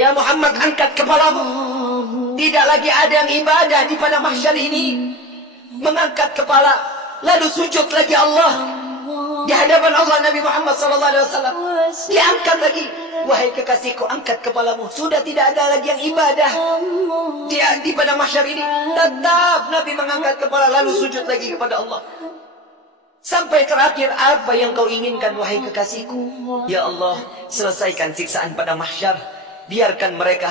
Ya Muhammad, angkat kepalamu. Tidak lagi ada yang ibadah di pada mahsyar ini. Mengangkat kepala, lalu sujud lagi Allah di hadapan Allah. Nabi Muhammad SAW diangkat lagi. Wahai kekasihku, angkat kepalamu. Sudah tidak ada lagi yang ibadah di pada mahsyar ini. Tetap Nabi mengangkat kepala lalu sujud lagi kepada Allah. Sampai terakhir, apa yang kau inginkan wahai kekasihku? Ya Allah, selesaikan siksaan pada mahsyar. Biarkan mereka,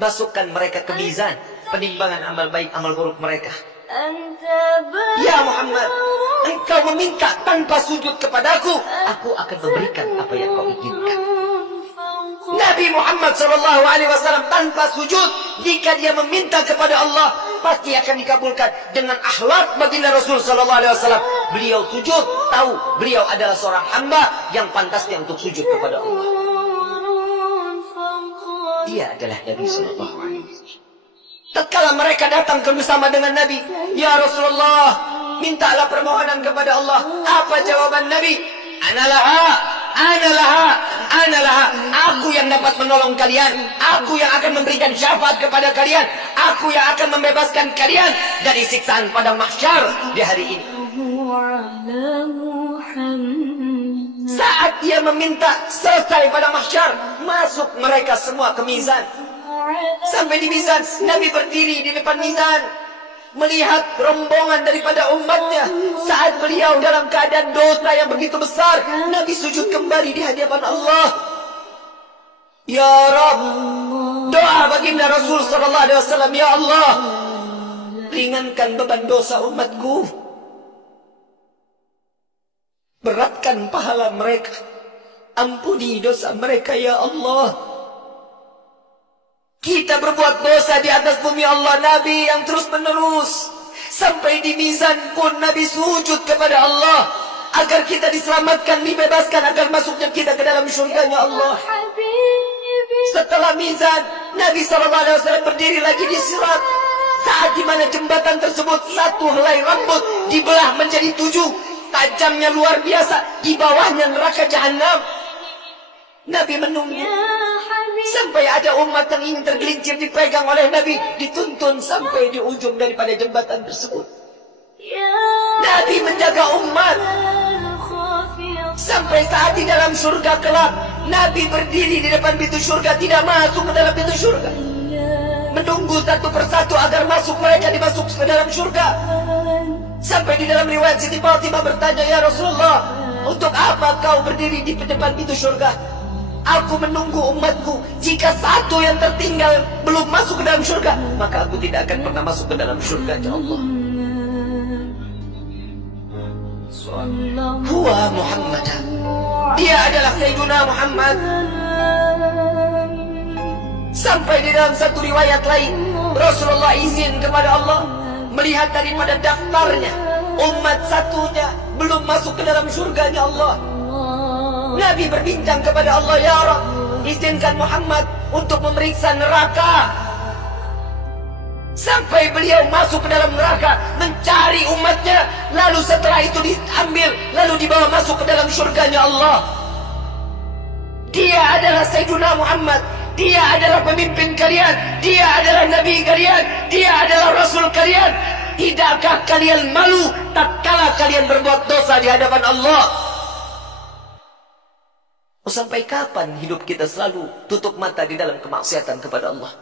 masukkan mereka ke mizan penimbangan amal baik amal buruk mereka. Ya Muhammad, engkau meminta tanpa sujud kepadaku, aku akan memberikan apa yang kau inginkan. Nabi Muhammad SAW tanpa sujud, jika dia meminta kepada Allah, pasti akan dikabulkan. Dengan akhlak baginda Rasul SAW, beliau sujud, tahu beliau adalah seorang hamba yang pantasnya untuk sujud kepada Allah. Dia adalah Nabi SAW. Tatkala mereka datang bersama dengan Nabi, ya Rasulullah, mintalah permohonan kepada Allah. Apa jawaban Nabi? Analaha, analaha, analaha. Aku yang dapat menolong kalian. Aku yang akan memberikan syafaat kepada kalian. Aku yang akan membebaskan kalian dari siksaan padang mahsyar di hari ini. Saat dia meminta selesai pada mahsyar, masuk mereka semua ke mizan. Sampai di mizan, Nabi berdiri di depan mizan, melihat rombongan daripada umatnya. Saat beliau dalam keadaan dosa yang begitu besar, Nabi sujud kembali di hadapan Allah. Ya Rabb, doa baginda Rasul SAW, ya Allah, ringankan beban dosa umatku, beratkan pahala mereka, ampuni dosa mereka ya Allah. Kita berbuat dosa di atas bumi Allah. Nabi yang terus menerus sampai di mizan pun Nabi sujud kepada Allah agar kita diselamatkan, dibebaskan, agar masuknya kita ke dalam syurganya Allah. Setelah mizan, Nabi SAW berdiri lagi di sirat. Saat di mana jembatan tersebut, satu helai rambut dibelah menjadi 7. Tajamnya luar biasa. Di bawahnya neraka jahanam. Nabi menunggu sampai ada umat yang ingin tergelincir, dipegang oleh Nabi, dituntun sampai di ujung daripada jembatan tersebut. Nabi menjaga umat sampai saat di dalam surga kelak, Nabi berdiri di depan pintu surga, tidak masuk ke dalam pintu surga, menunggu satu persatu agar masuk, mereka dimasuk ke dalam surga. Sampai di dalam riwayat Siti Fatimah bertanya, ya Rasulullah, untuk apa kau berdiri di depan pintu surga? Aku menunggu umatku. Jika satu yang tertinggal belum masuk ke dalam surga, maka aku tidak akan pernah masuk ke dalam surga ya Allah. Huwa Muhammad, dia adalah Sayyiduna Muhammad. Sampai di dalam satu riwayat lain, Rasulullah izin kepada Allah melihat daripada daftarnya, umat satunya belum masuk ke dalam surganya Allah. Nabi berbincang kepada Allah, ya Rabb, izinkan Muhammad untuk memeriksa neraka. Sampai beliau masuk ke dalam neraka, mencari umatnya, lalu setelah itu diambil, lalu dibawa masuk ke dalam surganya Allah. Dia adalah Sayyiduna Muhammad. Dia adalah pemimpin kalian. Dia adalah Nabi kalian. Dia adalah Rasul kalian. Tidakkah kalian malu tatkala kalian berbuat dosa di hadapan Allah? Sampai kapan hidup kita selalu tutup mata di dalam kemaksiatan kepada Allah?